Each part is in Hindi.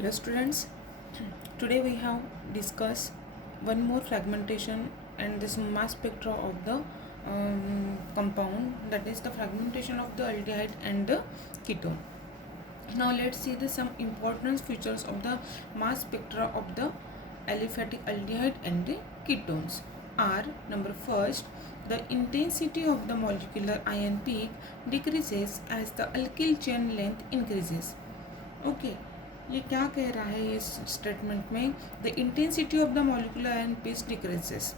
Hello students, today we have discussed one more fragmentation and this mass spectra of the compound, that is the fragmentation of the aldehyde and the ketone. Now let's see some important features of the mass spectra of the aliphatic aldehyde and the ketones are: number first, the intensity of the molecular ion peak decreases as the alkyl chain length increases. Okay, ये क्या कह रहा है इस स्टेटमेंट में? The intensity of the molecular ion peak decreases.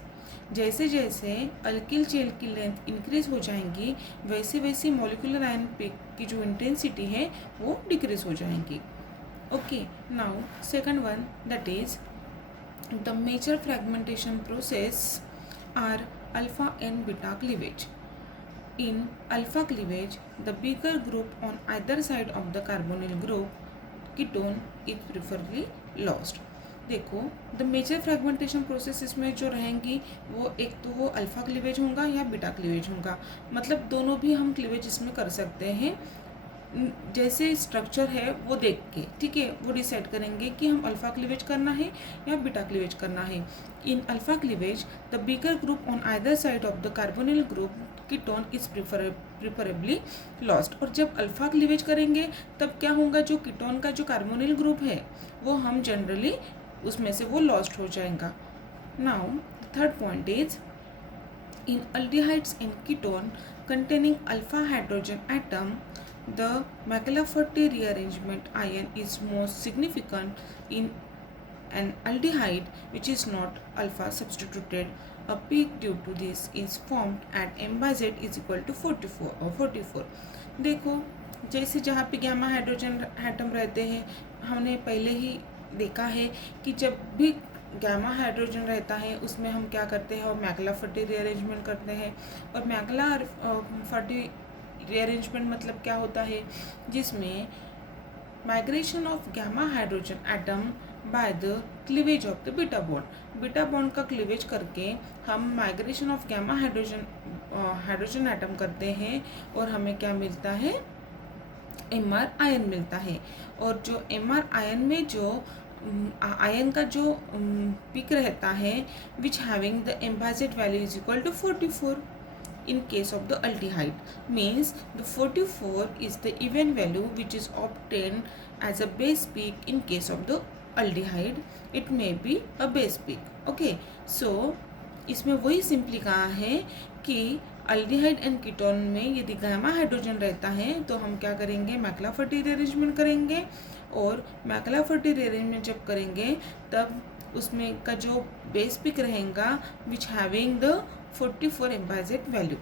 जैसे जैसे अल्किल चेन की लेंथ इंक्रीज हो जाएंगी वैसे वैसे मॉलिकुलर आयन पीक की जो इंटेंसिटी है वो डिक्रीज हो जाएंगी. Okay, now second one, that is the major fragmentation process are alpha and beta cleavage. In alpha cleavage, the bigger group on either side of the carbonyl group ketone is preferably lost. देखो, द मेजर फ्रेगमेंटेशन प्रोसेस इसमें जो रहेंगी वो एक तो वो अल्फा क्लीवेज होगा या बीटा क्लीवेज होगा. मतलब दोनों भी हम क्लीवेज इसमें कर सकते हैं. जैसे स्ट्रक्चर है वो देख के, ठीक है, वो डिसाइड करेंगे कि हम अल्फा क्लीवेज करना है या बीटा क्लीवेज करना है. In alpha cleavage the bigger group on either side of the carbonyl group ketone is preferably lost. और जब अल्फा क्लीवेज करेंगे तब क्या होगा, जो कीटोन का जो कार्बोनिल ग्रुप है वो हम जनरली उसमें से वो लॉस्ट हो जाएगा. Now third point is in aldehydes and ketone containing alpha hydrogen atom, the McLafferty rearrangement ion is most significant in an aldehyde which is not alpha substituted. A peak due to this is formed at m by z is equal to 44. देखो, जैसे जहाँ पे गैमा हाइड्रोजन एटम रहते हैं, हमने पहले ही देखा है कि जब भी गैमा हाइड्रोजन रहता है उसमें हम क्या करते हैं, और मैकलाफर्टी रीअरेंजमेंट करते हैं. और मैकलाफर्टी रीअरेंजमेंट मतलब क्या होता है, जिसमें migration of gamma hydrogen atom by the cleavage of the beta bond का क्लीवेज करके हम migration of gamma hydrogen atom करते हैं और हमें क्या मिलता है, एमआर आयन मिलता है. और जो एमआर आयन में जो आयन का जो पिक रहता है which having the m by z value is equal to 44 in case of the aldehyde, means the 44 is the even value which is obtained as a base peak. In case of the aldehyde it may be a base peak. Okay, so इसमें वही सिंपली कहा है कि अल्डिहाइड एंड कीटोन में यदि गामा हाइड्रोजन रहता है तो हम क्या करेंगे, मैकलाफर्टी रीअरेंजमेंट करेंगे. और मैकलाफर्टी रीअरेंजमेंट जब करेंगे तब उसमें का जो बेस पिक रहेगा विच having the 44 m by z value.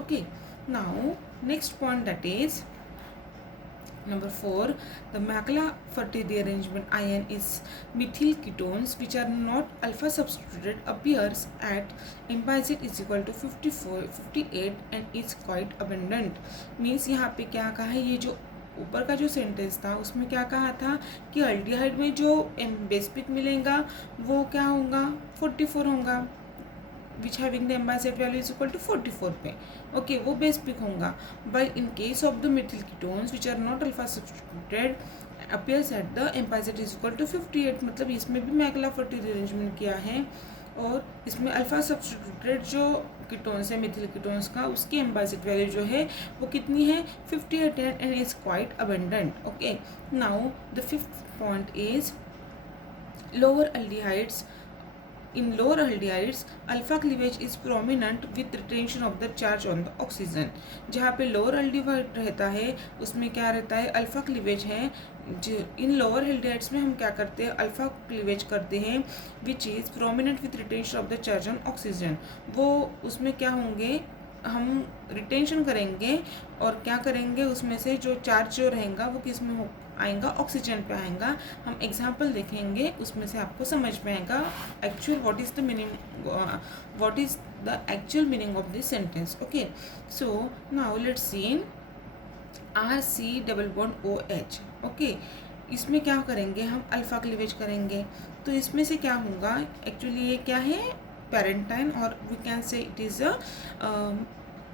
Okay, now next point, that is number 4, the McLafferty rearrangement ion is methyl ketones which are not alpha substituted appears at m by z is equal to 54 58 and is quite abundant. means यहाँ पे क्या कहा है, ये जो ऊपर का जो सेंटेंस था उसमें क्या कहा था कि अल्डिहाइड में जो बेस पिक मिलेगा वो क्या होगा, 44 होगा, which having the m by z value is equal to 44 पे. ओके, वो बेस पिक होगा. But in case of the methyl ketones which are not alpha substituted appears at the m by z is equal to 58. मतलब इसमें भी मैकलाफर्टी रीअरेंजमेंट किया है और इसमें अल्फा सब्स्टिट्यूटेड जो कीटोन्स है मिथिल कीटोन्स का, उसकी एम बाय जेड वैल्यू जो है वो कितनी है, 58 and is quite abundant. Okay, now the fifth point is lower aldehydes. In lower aldehydes, alpha cleavage is prominent with retention of the charge on the oxygen. जहाँ पे lower aldehyde रहता है उसमें क्या रहता है, अल्फा क्लीवेज है. इन लोअर एल्डिहाइड्स में हम क्या करते हैं, अल्फा क्लीवेज करते हैं which is prominent with retention of the charge on oxygen. वो उसमें क्या होंगे, हम रिटेंशन करेंगे और क्या करेंगे, उसमें से जो चार्ज जो रहेगा वो किस में आएगा, ऑक्सीजन पे आएगा. हम एग्जाम्पल देखेंगे उसमें से आपको समझ में आएगा actual what is the actual meaning of this sentence. Okay, so now let's C RC double bond OH. Okay, इसमें क्या करेंगे, हम अल्फा क्लीवेज करेंगे. तो इसमें से क्या होगा, एक्चुअली ये क्या है, पैरेंटाइन, और we can say it is a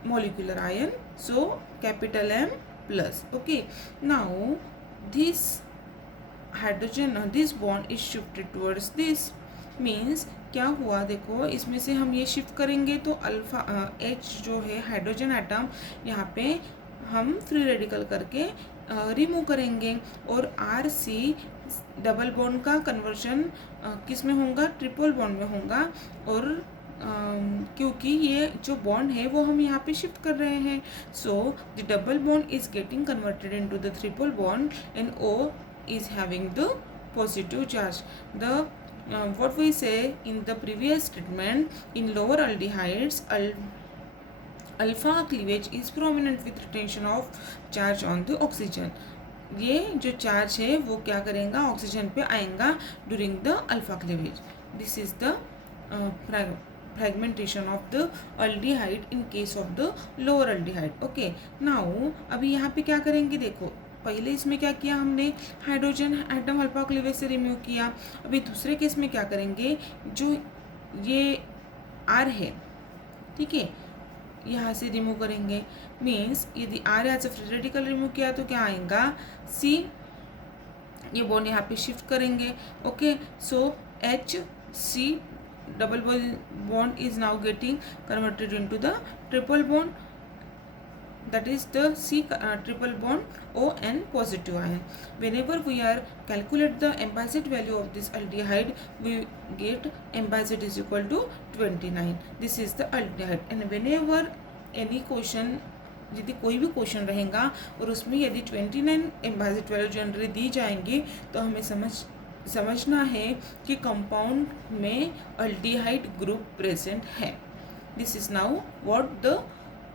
molecular ion, so capital M plus. Okay, now this hydrogen this bond is shifted towards this, means क्या हुआ, देखो इसमें से हम ये शिफ्ट करेंगे तो अल्फा H जो है हाइड्रोजन एटम यहाँ पे हम फ्री रेडिकल करके रिमूव करेंगे, और RC डबल बॉन्ड का कन्वर्जन किस में होगा, ट्रिपल बॉन्ड में होगा, और क्योंकि ये जो बॉन्ड है वो हम यहाँ पे शिफ्ट कर रहे हैं, so the double bond is getting converted into the triple bond and O is having the positive charge. The what we say in the previous statement, in lower aldehydes alpha cleavage is prominent with retention of charge on the oxygen. ये जो चार्ज है वो क्या करेगा, ऑक्सीजन पे आएगा during the alpha cleavage. This is the fragmentation of the aldehyde in case of the lower aldehyde. Okay, now अभी यहाँ पे क्या करेंगे, देखो पहले इसमें क्या किया हमने, हाइड्रोजन एटम अल्फा क्लीवेज से रिमूव किया. अभी दूसरे केस में क्या करेंगे, जो ये R है, ठीक है, यहाँ से रिमूव करेंगे, मीन्स यदि R यहाँ से फ्री रेडिकल रिमूव किया तो क्या आएगा, C, ये बॉन्ड यहाँ पे शिफ्ट करेंगे. Okay, so HC double bond is now getting converted into the triple bond, that is the C triple bond O and positive ion. Whenever we are calculate the ambazite value of this aldehyde, we get ambazite is equal to 29. This is the aldehyde. And whenever any question, यदि कोई भी क्वेश्चन रहेगा और उसमें यदि 29 एम्बाजिट वैल्यू जनरली दी जाएंगी तो हमें समझना है कि कंपाउंड में अल्डिहाइड ग्रुप प्रेजेंट है. This is now what the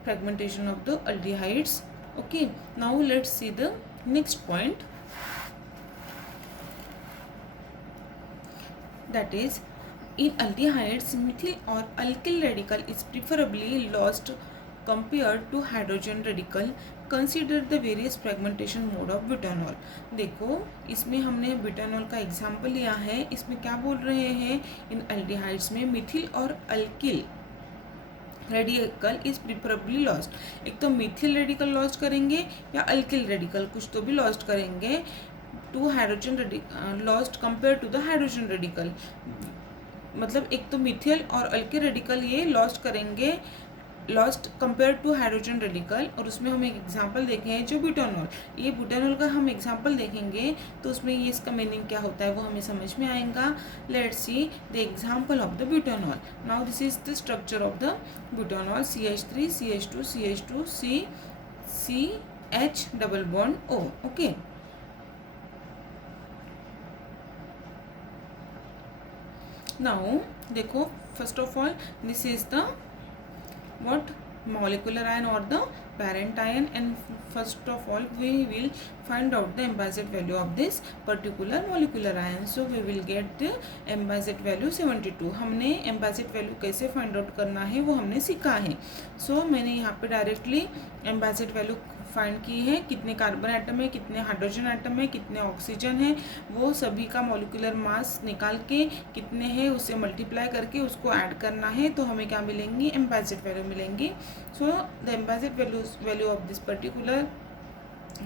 fragmentation of the aldehydes. Okay, now let's see the next point, that is in aldehydes methyl और alkyl radical is preferably lost compared to hydrogen radical. Consider the various fragmentation mode of butanal. देखो इसमें हमने ब्यूटानॉल का एग्जाम्पल लिया है. इसमें क्या बोल रहे हैं, इन अल्डिहाइड्स में मिथिल और alkyl radical is preferably lost. एक तो मिथिल रेडिकल लॉस्ट करेंगे या अल्किल रेडिकल, कुछ तो भी लॉस्ट करेंगे two hydrogen lost compare to the hydrogen radical. मतलब एक तो मिथिल और अल्किल रेडिकल ये लॉस्ट करेंगे, lost compare to hydrogen radical. और उसमें हम एक एग्जांपल देखें जो ब्यूटानॉल, ये ब्यूटानॉल का हम एग्जांपल देखेंगे तो उसमें ये इसका मीनिंग क्या होता है वो हमें समझ में आएगा. Let's see the example of the butanal. Now this is the structure of the butanal, CH3 CH2 CH2 C CH double bond O. Okay, now देखो first of all this is the what molecular ion or the parent ion, and first of all we will find out the ambazite value of this particular molecular ion. So we will get the ambazite value 72. हमने ambazite value कैसे find out करना है वो हमने सीखा है. So मैंने यहाँ पे डायरेक्टली ambazite value फाइंड की है, कितने कार्बन एटम है, कितने हाइड्रोजन एटम है, कितने ऑक्सीजन है, वो सभी का मॉलिक्यूलर मास निकाल के कितने हैं उसे मल्टीप्लाई करके उसको ऐड करना है तो हमें क्या मिलेंगी, एम्बाजिट वैल्यू मिलेंगी. सो द एम्बाजिट value of this particular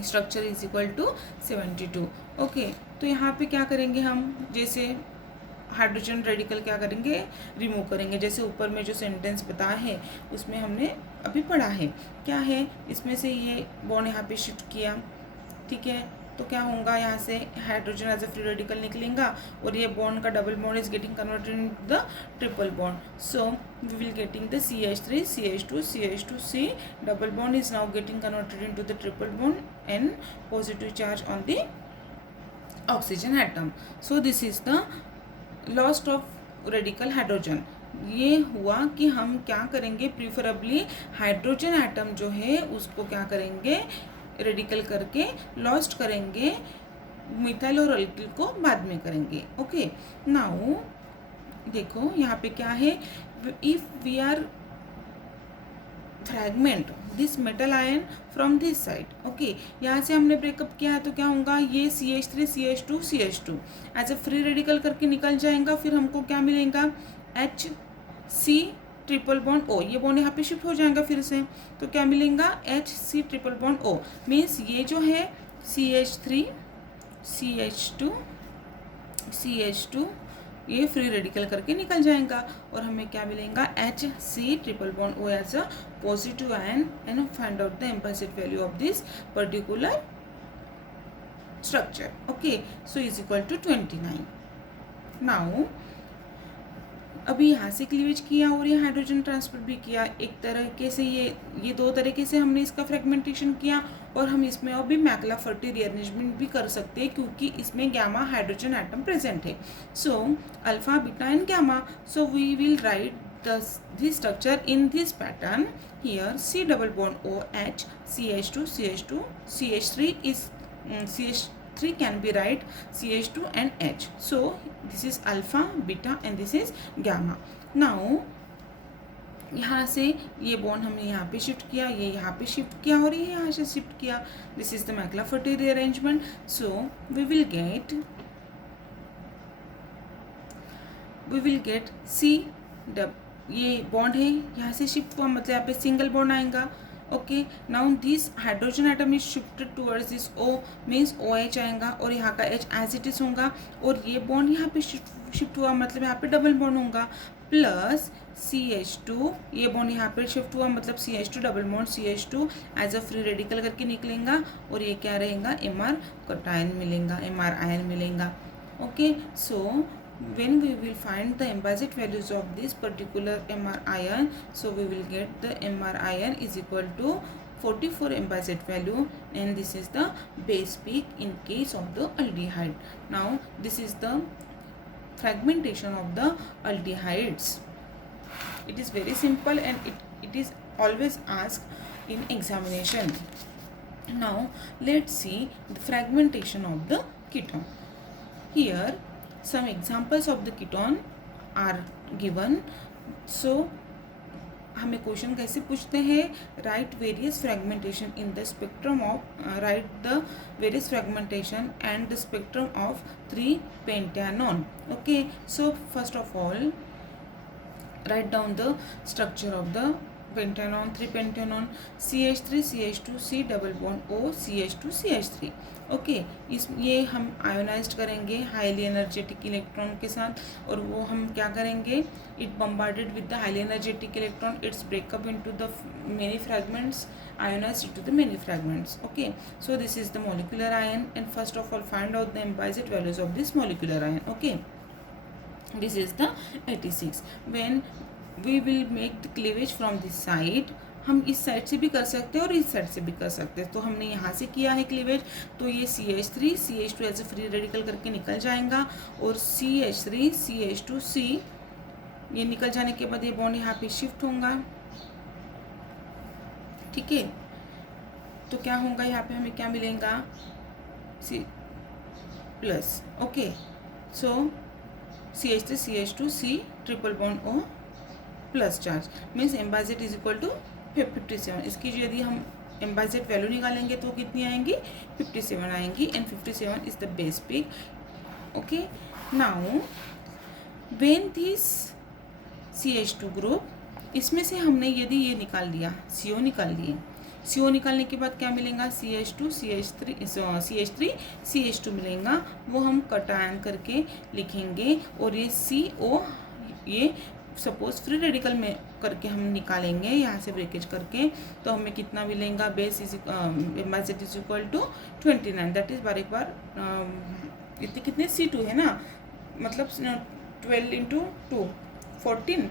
structure is equal to 72. Okay, तो यहाँ पे क्या करेंगे हम, जैसे हाइड्रोजन रेडिकल क्या करेंगे, रिमूव करेंगे. जैसे ऊपर में जो सेंटेंस बताया है उसमें हमने अभी पढ़ा है, क्या है इसमें से ये बॉन्ड यहाँ पे शिफ्ट किया, ठीक है, तो क्या होगा, यहाँ से hydrogen as a free radical निकलेगा और ये बॉन्ड का double bond is getting converted into the triple bond. So we will getting the CH3 CH2 CH2 C double bond is now getting converted into the triple bond and positive charge on the oxygen atom. So this is the lost of radical hydrogen. ये हुआ कि हम क्या करेंगे, प्रीफरेबली हाइड्रोजन एटम जो है उसको क्या करेंगे, रेडिकल करके लॉस्ट करेंगे, मिथाइल और अल्किल को बाद में करेंगे. ओके, नाउ देखो यहाँ पे क्या है, if we are fragment this metal ion from this side. Okay, यहाँ से हमने ब्रेकअप किया है तो क्या होगा, ये CH3 CH2 CH2 as a free radical करके निकल जाएगा. फिर हमको क्या मिलेगा, HC ट्रिपल बॉन्ड O. ये बॉन्ड यहाँ पे शिफ्ट हो जाएगा फिर से, तो क्या मिलेगा, HC triple bond O. Means ये जो है CH3 CH2 ये फ्री रेडिकल करके निकल जाएगा और हमें क्या मिलेगा HC triple bond O as a positive ion and find out the impulsive value of this particular structure. Okay, so is equal to 29. Now अभी यहाँ से क्लीवेज किया और ये हाइड्रोजन ट्रांसफर भी किया। एक तरीके से ये दो तरीके से हमने इसका फ्रेगमेंटेशन किया और हम इसमें अभी मैक्लाफर्टी रीअरेंजमेंट भी कर सकते हैं क्योंकि इसमें गैमा हाइड्रोजन एटम प्रेजेंट है। So alpha beta and gamma, so we will write this structure in this pattern. Here C double bond OH, CH2, CH2, CH3 is CH3 can be write CH2 and H. So this is alpha, beta and this is gamma. Now यहाँ से ये बॉन्ड हमने यहाँ पे शिफ्ट किया, ये यहाँ पे शिफ्ट किया और ये यहाँ से शिफ्ट किया. This is the McLafferty rearrangement. So we will get C ये बॉन्ड है यहाँ से शिफ्ट हुआ मतलब यहाँ पे सिंगल बॉन्ड आएगा. Okay, now this hydrogen atom is shifted towards this O means OH आएगा और यहाँ का H एज इट इज होगा और ये बॉन्ड यहाँ पे शिफ्ट हुआ मतलब यहाँ पे डबल बॉन्ड होगा प्लस CH2 ये बॉन्ड यहाँ पे शिफ्ट हुआ मतलब CH2 double bond CH2 as a free radical करके निकलेगा और ये क्या रहेगा MR कटायन मिलेगा, MR आयन मिलेगा. Okay, so when we will find the Imposite values of this particular MR ion, so we will get the MR ion is equal to 44 Imposite value and this is the base peak in case of the aldehyde. Now this is the fragmentation of the aldehydes. It is very simple and it is always asked in examination. Now let's see the fragmentation of the ketone. Here some examples of the ketone are given. So हमें क्वेश्चन कैसे पूछते हैं, right various fragmentation in the spectrum of right the various fragmentation and the spectrum of 3 pentanone. Okay, so first of all write down the structure of the pentanone, 3 pentanone, CH3 CH2 C double bond O CH2 CH3. Okay, इस ये हम आयोनाइज्ड करेंगे हाईली एनर्जेटिक इलेक्ट्रॉन के साथ और वो हम क्या करेंगे, it bombarded with the highly energetic electron, it's breakup into the many fragments, ionised into the many fragments. Okay, so this is the molecular ion and first of all find out the इम्पॉजिट values of this molecular ion. Okay, this is the 86. When we will make the cleavage from this side, हम इस साइड से भी कर सकते हैं और इस साइड से भी कर सकते हैं. तो हमने यहाँ से किया है क्लीवेज, तो ये CH3 CH2 as a free radical करके निकल जाएगा और CH3 CH2 C ये निकल जाने के बाद ये बॉन्ड यहाँ पे शिफ्ट होगा. ठीक है, तो क्या होगा यहाँ पे हमें क्या मिलेगा C plus. Okay, so CH3 CH2 C triple bond O plus charge means एम्बाजेट इज इक्वल टू 57. इसकी जो यदि हम एम्बाजेट वैल्यू निकालेंगे तो कितनी आएंगी, 57 आएंगी and 57 is the base peak. Okay, now when this CH2 group इसमें से हमने यदि ये निकाल लिया, CO निकाल लिए, CO निकालने के बाद क्या मिलेगा, CH2 CH3 CH2 मिलेगा, वो हम कटायन करके लिखेंगे और ये CO ये सपोज फ्री रेडिकल में करके हम निकालेंगे यहाँ से ब्रेकेज करके, तो हमें कितना मिलेगा, बेस इज इम्पॉजिट is equal to 29. That is बार एक बार इतने कितने C2 है ना, मतलब 12 into 2 14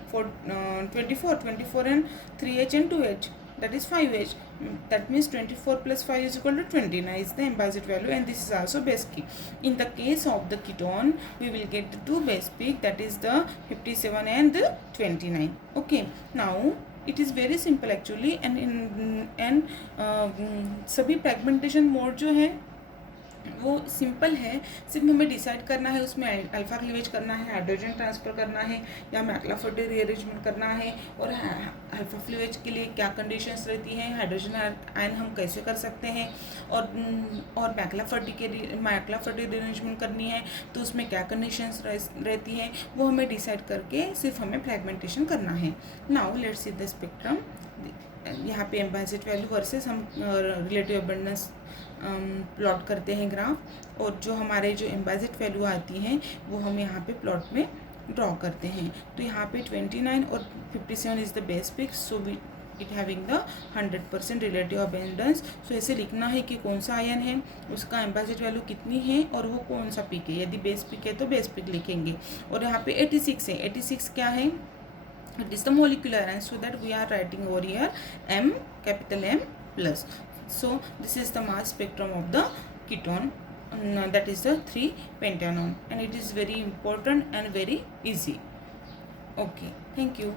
24 and 3H and 2H that is 5H. That means 24 plus 5 is equal to 29 is the Imposite value and this is also base peak. In the case of the ketone we will get the two base peak, that is the 57 and the 29. Okay, now it is very simple actually and सभी fragmentation mode जो है वो सिंपल है. सिर्फ हमें डिसाइड करना है उसमें अल्फा क्लीवेज करना है, हाइड्रोजन ट्रांसफ़र करना है या मैक्लाफर्टी रीअरेंजमेंट करना है और अल्फा क्लीवेज के लिए क्या कंडीशंस रहती हैं, हाइड्रोजन आयन हम कैसे कर सकते हैं और मैक्लाफर्टी रीअरेंजमेंट करनी है तो उसमें क्या कंडीशंस रहती हैं, वो हमें डिसाइड करके सिर्फ हमें फ्रैगमेंटेशन करना है. Now let's see the spectrum. यहाँ पे एम्बाइसिड वैल्यू वर्सेस हम रिलेटिव अबंडेंस प्लॉट करते हैं ग्राफ, और जो हमारे जो एम्बाइसिड वैल्यू आती हैं वो हम यहाँ पे प्लॉट में ड्रॉ करते हैं। तो यहाँ पे 29 और 57 is the base peak, so we it having the 100% relative abundance. So ऐसे लिखना है कि कौन सा आयन है, उसका एम्बाइसिड वैल्यू कितनी है और वो कौन सा पिक है। यदि बेस पिक है तो बेस पिक लिखेंगे। और यहाँ पे 86 है, 86 क्या है, it is the molecular ion, so that we are writing over here M, capital M plus. So this is the mass spectrum of the ketone, that is the 3-pentanone, and it is very important and very easy. Okay, thank you.